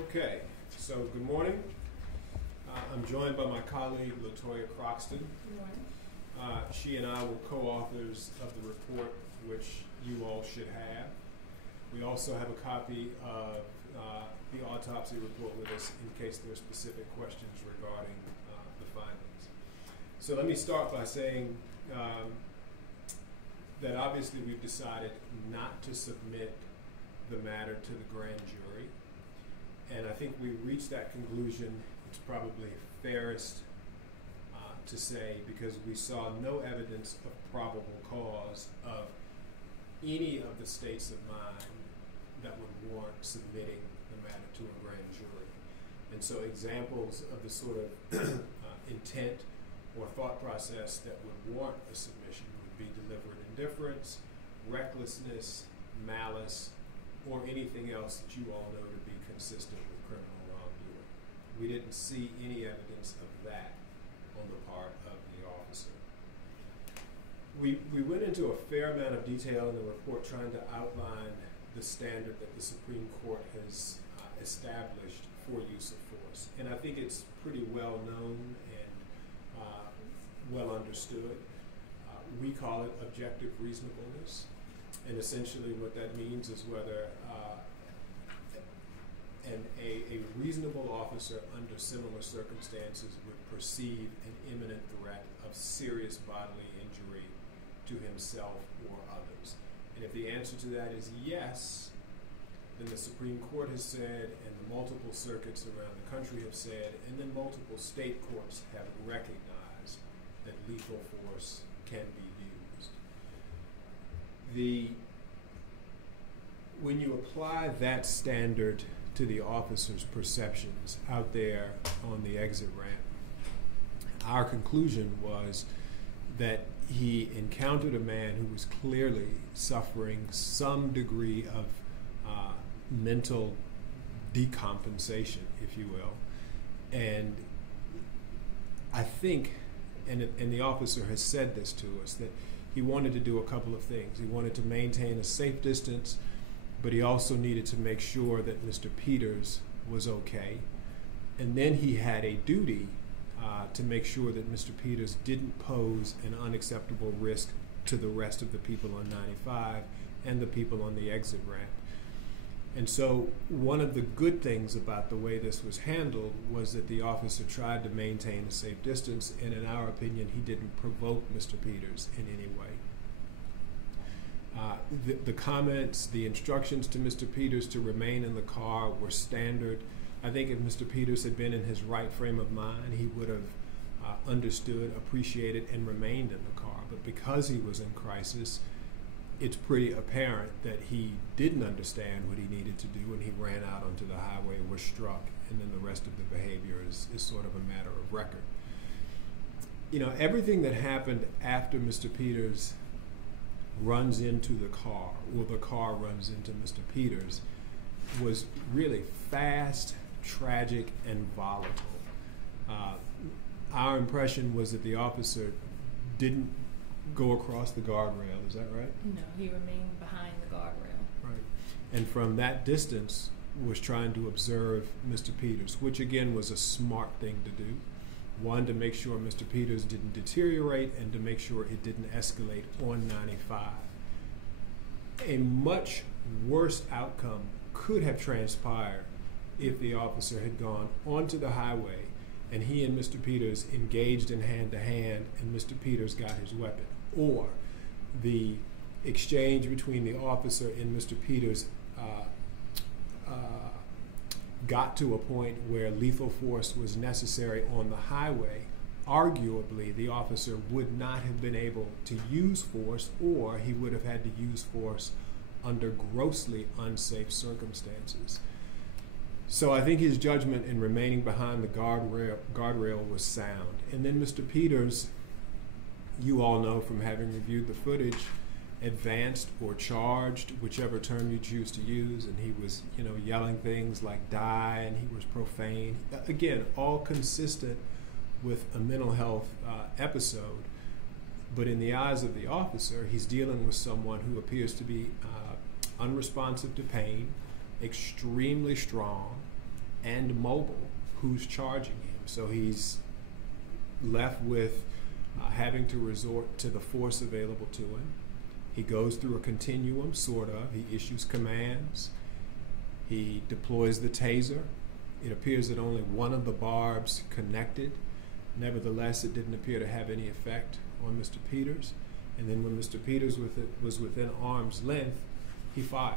Okay, so good morning. I'm joined by my colleague, LaToya Croxton. Good morning. She and I were co-authors of the report, which you all should have. We also have a copy of the autopsy report with us in case there are specific questions regarding the findings. So let me start by saying that obviously we've decided not to submit the matter to the grand jury. And I think we reached that conclusion, it's probably fairest to say, because we saw no evidence of probable cause of any of the states of mind that would warrant submitting the matter to a grand jury. And so examples of the sort of intent or thought process that would warrant a submission would be deliberate indifference, recklessness, malice, or anything else that you all know to be consistent with criminal wrongdoing. We didn't see any evidence of that on the part of the officer. We went into a fair amount of detail in the report trying to outline the standard that the Supreme Court has established for use of force. And I think it's pretty well known and well understood. We call it objective reasonableness. And essentially what that means is whether a reasonable officer under similar circumstances would perceive an imminent threat of serious bodily injury to himself or others. And if the answer to that is yes, then the Supreme Court has said, and the multiple circuits around the country have said, and then multiple state courts have recognized that lethal force can be used. When you apply that standard to the officer's perceptions out there on the exit ramp, our conclusion was that he encountered a man who was clearly suffering some degree of mental decompensation, if you will. And I think, and the officer has said this to us, that he wanted to do a couple of things. He wanted to maintain a safe distance, but he also needed to make sure that Mr. Peters was okay. And then he had a duty to make sure that Mr. Peters didn't pose an unacceptable risk to the rest of the people on 95 and the people on the exit ramp. And so one of the good things about the way this was handled was that the officer tried to maintain a safe distance, and in our opinion, he didn't provoke Mr. Peters in any way. The comments, the instructions to Mr. Peters to remain in the car were standard. I think if Mr. Peters had been in his right frame of mind, he would have understood, appreciated, and remained in the car. But because he was in crisis, it's pretty apparent that he didn't understand what he needed to do, and he ran out onto the highway, was struck, and then the rest of the behavior is sort of a matter of record. You know, everything that happened after Mr. Peters runs into the car, or the car runs into Mr. Peters, was really fast, tragic, and volatile. Our impression was that the officer didn't go across the guardrail, is that right? No, he remained behind the guardrail. Right. And from that distance was trying to observe Mr. Peters, which again was a smart thing to do. One, to make sure Mr. Peters didn't deteriorate, and to make sure it didn't escalate on 95. A much worse outcome could have transpired if the officer had gone onto the highway and he and Mr. Peters engaged in hand-to-hand and Mr. Peters got his weapon, or the exchange between the officer and Mr. Peters got to a point where lethal force was necessary on the highway. Arguably, the officer would not have been able to use force, or he would have had to use force under grossly unsafe circumstances. So I think his judgment in remaining behind the guardrail was sound. And then Mr. Peters, you all know from having reviewed the footage, advanced or charged, whichever term you choose to use, and he was, yelling things like die, and he was profane. Again, all consistent with a mental health episode, but in the eyes of the officer, he's dealing with someone who appears to be unresponsive to pain, extremely strong, and mobile who's charging him. So he's left with having to resort to the force available to him. He goes through a continuum, sort of. He issues commands. He deploys the taser. It appears that only one of the barbs connected. Nevertheless, it didn't appear to have any effect on Mr. Peters. And then when Mr. Peters was within arm's length, he fired.